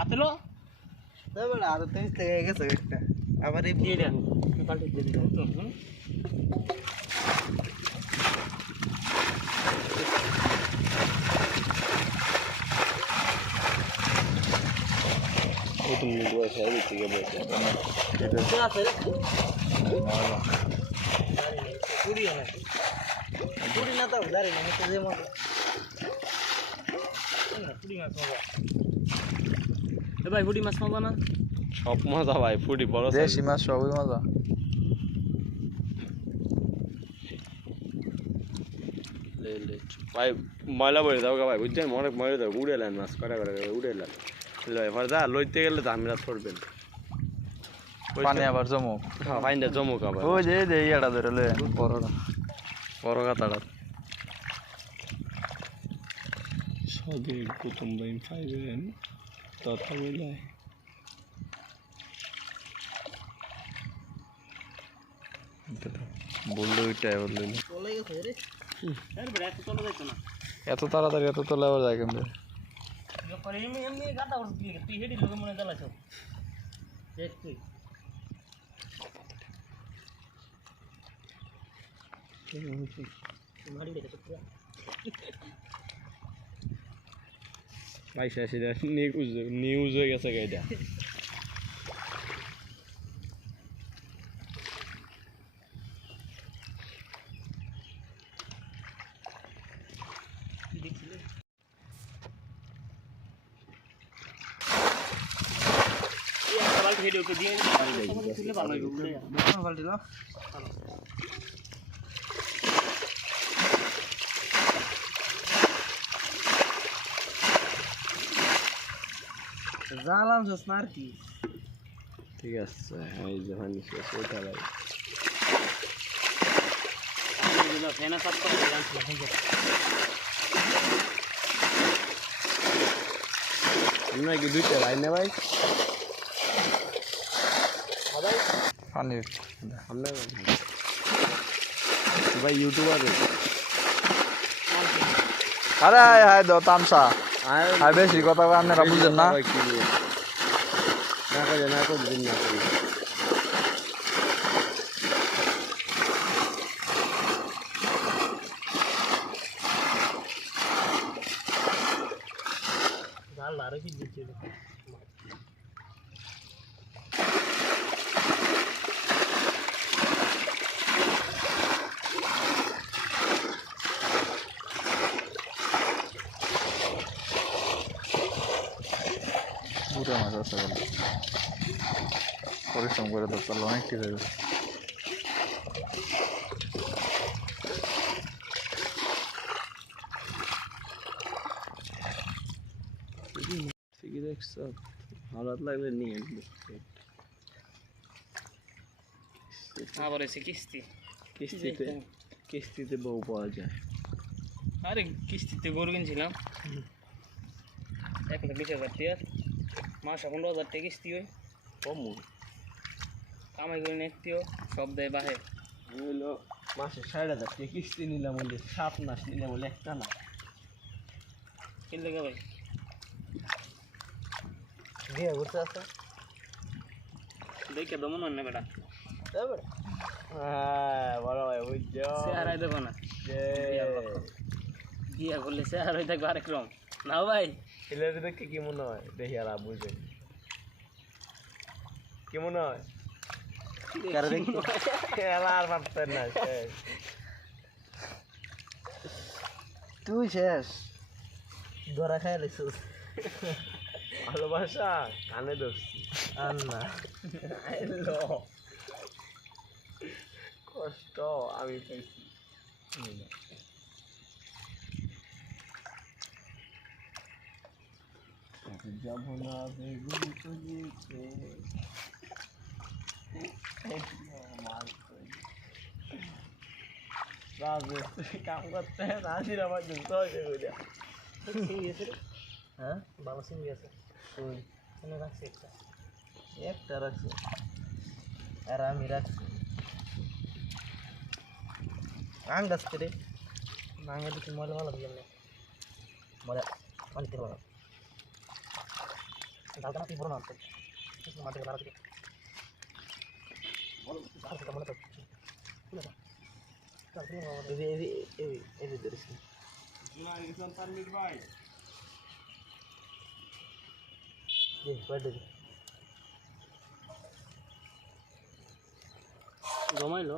আতলো তবে আর তো মিস্টেক হয়ে গেছে একটা আবার এই দিয়ে দেন পাল্টে দিয়ে দিলাম তো তুমি বসে আছি ঠিক আছে এটা আছে রে পুরি না পুরি না তো দাঁড়ি না তো যে মতো না পুরি মাছ মজা এ ভাই ফুটি মাছ পাবো না সব মজা ভাই ফুটি বড় দেশি মাছ সবই মজা ভাই ময়লা বলে দাও ভাই বুঝছেন অনেক ময়লা দাও উড়ে এলেন মাছ করে উড়ে এলেন এবার যা লইতে গেলে ঝামেলা করবেন পানি আবার জমুক হ্যাঁ ফাইনটা জমুক আবার ওই যে ইয়াটা ধরে লয়ে বড়টা বড় কাতাটা সদের প্রথম বাইন পাইবেন তথা বলে বললো ওইটাই বললো চলে গেছে রে এর বড় এত চলে যাইতো না এত তাড়াতাড়ি এত তোলা আবার যায় কেমন পরে এমনি এমনি গাদা করে দিয়ে তুই হেডি লোকে মনে জ্বালাছো দেখ তুই মারি দেখে তো ভাই শেষ নিউজ হয়ে গেছে এটা দেখছিলে এই একটা বালতি হেডি ওকে দিয়ে দিলে ভালো হবে উড়ে দেখো পাল্টি দাও জালাম জস মার কি ঠিক আছে এই যখন শেষ ওইটা লাগে ফেনা সাফ করে জানছিলাম আমরা কি দুইটা ভাই না ভাই পানি আমরা ভাই ইউটিউবার আরে হায় দাও তামসা আর বেশি কথা আপনারা বুঝেন না না করে না করে দিন না করে জাল আর কি দিচ্ছে পুরো মাছ আছে বলে পরিশ্রম করে তো চলো অনেক ঠিক হয়ে গেছে ঠিকই দেখছো ভালো লাগলে নিয়ে আবার এসে কিস্তি কিস্তিতে বউ পাওয়া যায় আরে কিস্তিতে গরু কিনছিলাম 1,20,000 টাকা মাসে 15,000 টাকা কিস্তি হয় কম কামাই করে নেতিও সব দেয় বাহে হইলো মাসে 60,000 টাকা কিস্তি নিলাম বলে 7 মাস নিলাম বলে একটা না কিনলে গে ভাই দিয়ে ঘুরতে আসো দেখে দমন হয় না বেটা তবে হ্যাঁ বড় ভাই বুঝছো সে হারাই দেবো না বিয়া করলে সে হারাই থাকবে আরেক রকম না ভাই ছেলের দেখে কি মনে হয় দেখি আর বুঝে কি মনে হয় কারে দেখি খেলা আর পারতেন না তুই শেষ ধরা খাই লিছিস ভালোবাসা কানে ধরছি আর না এলো কষ্ট আমি পাইছি যাব না বেগুন তুলিতে রাজমিস্ত্রি কাম করতে রাজির আমার জুতো হয়ে গেছে হ্যাঁ বাবা সিং গেছে তুই এনে রাখছি একটা রাখছি আর আমি রাখছি আন্দাজ করে মাঙ্গা দিকে ময়লা ভালো দিলাম না মজা অনেক ভালো জালটা না তুই বড় না আনতে মাঠে গেলা থেকে বড় আর সেটা মনে তো বুঝলে না চল তুমি এই ধরিস জমাইলো